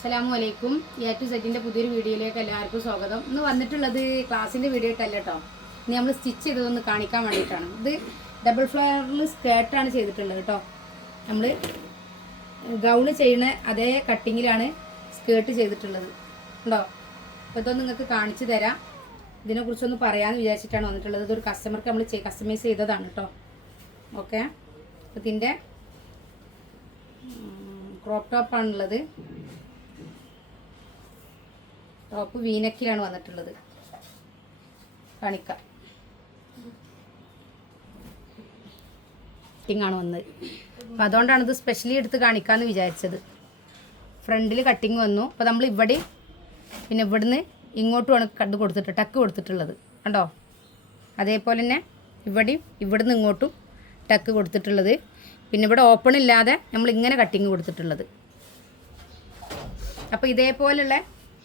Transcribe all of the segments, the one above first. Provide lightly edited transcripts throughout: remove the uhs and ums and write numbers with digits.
അസ്സലാമു അലൈക്കും. A to സെറ്റിൻ്റെ പുതിയൊരു വീഡിയോയിലേക്ക് എല്ലാവർക്കും സ്വാഗതം. ഇന്ന് വന്നിട്ടുള്ളത് ക്ലാസ്സിൻ്റെ വീഡിയോ ഇട്ടല്ല കേട്ടോ. ഇനി നമ്മൾ സ്റ്റിച്ച് ചെയ്തതൊന്ന് കാണിക്കാൻ വേണ്ടിയിട്ടാണ്. ഇത് ഡബിൾ ഫ്ലവറിൽ സ്കേർട്ടാണ് ചെയ്തിട്ടുള്ളത് കേട്ടോ. നമ്മൾ ഗൗണ് ചെയ്യുന്ന അതേ കട്ടിങ്ങിലാണ് സ്കേർട്ട് ചെയ്തിട്ടുള്ളത് ഉണ്ടോ. അപ്പോൾ ഇതൊന്ന് നിങ്ങൾക്ക് കാണിച്ചു തരാം. ഇതിനെക്കുറിച്ചൊന്ന് പറയാമെന്ന് വിചാരിച്ചിട്ടാണ് വന്നിട്ടുള്ളത്. ഇതൊരു കസ്റ്റമർക്ക് നമ്മൾ കസ്റ്റമൈസ് ചെയ്തതാണ് കേട്ടോ. ഓക്കെ, അപ്പോൾ ഇതിൻ്റെ ക്രോപ്പ് ടോപ്പാണുള്ളത്. ടോപ്പ് വീനക്കിലാണ് വന്നിട്ടുള്ളത്. കാണിക്കാം. കട്ടിങ്ങാണ് വന്നത്. അപ്പം അതുകൊണ്ടാണ് ഇത് സ്പെഷ്യലി എടുത്ത് കാണിക്കാമെന്ന് വിചാരിച്ചത്. ഫ്രണ്ടിൽ കട്ടിങ് വന്നു. അപ്പോൾ നമ്മൾ ഇവിടെ പിന്നെ ഇവിടുന്ന് ഇങ്ങോട്ടുമാണ് കണ്ട് കൊടുത്തിട്ട് ടക്ക് കൊടുത്തിട്ടുള്ളത് കണ്ടോ. അതേപോലെ തന്നെ ഇവിടുന്ന് ഇങ്ങോട്ടും ടക്ക് കൊടുത്തിട്ടുള്ളത്. പിന്നെ ഇവിടെ ഓപ്പൺ ഇല്ലാതെ നമ്മൾ ഇങ്ങനെ കട്ടിങ് കൊടുത്തിട്ടുള്ളത്. അപ്പോൾ ഇതേപോലുള്ള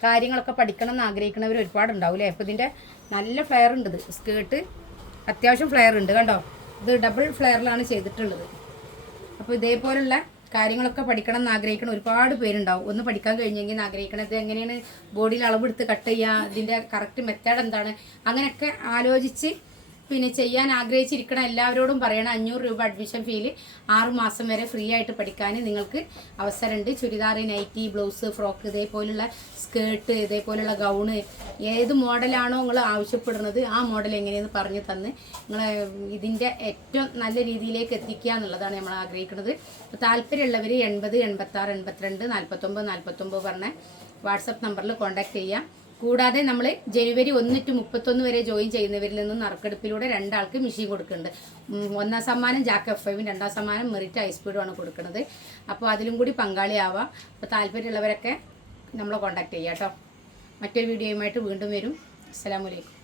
കാര്യങ്ങളൊക്കെ പഠിക്കണം എന്ന് ആഗ്രഹിക്കുന്നവർ ഒരുപാടുണ്ടാവും അല്ലേ. അപ്പോൾ ഇതിൻ്റെ നല്ല ഫ്ലെയർ ഉണ്ട്. ഇത് സ്കേർട്ട് അത്യാവശ്യം ഫ്ലെയർ ഉണ്ട് കണ്ടോ. ഇത് ഡബിൾ ഫ്ലെയറിലാണ് ചെയ്തിട്ടുള്ളത്. അപ്പോൾ ഇതേപോലുള്ള കാര്യങ്ങളൊക്കെ പഠിക്കണം എന്ന് ആഗ്രഹിക്കുന്ന ഒരുപാട് പേരുണ്ടാവും. ഒന്ന് പഠിക്കാൻ കഴിഞ്ഞെങ്കിൽ ആഗ്രഹിക്കണം ഇത് എങ്ങനെയാണ് ബോഡിയിൽ അളവെടുത്ത് കട്ട് ചെയ്യുക, ഇതിൻ്റെ കറക്റ്റ് മെത്തേഡ് എന്താണ്, അങ്ങനെയൊക്കെ ആലോചിച്ച് പിന്നെ ചെയ്യാൻ ആഗ്രഹിച്ചിരിക്കണം എല്ലാവരോടും പറയണം. 500 രൂപ അഡ്മിഷൻ ഫീല് 6 മാസം വരെ ഫ്രീ ആയിട്ട് പഠിക്കാൻ നിങ്ങൾക്ക് അവസരമുണ്ട്. ചുരിദാർ, നൈറ്റി, ബ്ലൗസ്, ഫ്രോക്ക്, ഇതേപോലുള്ള സ്കേർട്ട്, ഇതേപോലുള്ള ഗൗണ്, ഏത് മോഡലാണോ നിങ്ങൾ ആവശ്യപ്പെടുന്നത് ആ മോഡൽ എങ്ങനെയെന്ന് പറഞ്ഞു തന്ന് നിങ്ങളെ ഇതിൻ്റെ ഏറ്റവും നല്ല രീതിയിലേക്ക് എത്തിക്കുക എന്നുള്ളതാണ് നമ്മൾ ആഗ്രഹിക്കുന്നത്. അപ്പോൾ താല്പര്യമുള്ളവർ 80 86 82 49 49 പറഞ്ഞ വാട്സപ്പ് നമ്പറിൽ കോൺടാക്ട് ചെയ്യാം. കൂടാതെ നമ്മൾ ജനുവരി 1 to 31 വരെ ജോയിൻ ചെയ്യുന്നവരിൽ നിന്നും നറുക്കെടുപ്പിലൂടെ 2 ആൾക്ക് മെഷീൻ കൊടുക്കുന്നുണ്ട്. 1ാം സമ്മാനം ജാക്ക് F5, 2ാം സമ്മാനം മെറിറ്റ് ഹൈസ്പീഡുമാണ് കൊടുക്കുന്നത്. അപ്പോൾ അതിലും കൂടി പങ്കാളിയാവാം. അപ്പോൾ താല്പര്യമുള്ളവരൊക്കെ നമ്മളെ കോൺടാക്ട് ചെയ്യാം കേട്ടോ. മറ്റൊരു വീഡിയോയുമായിട്ട് വീണ്ടും വരും. അസ്സലാമു അലൈക്കും.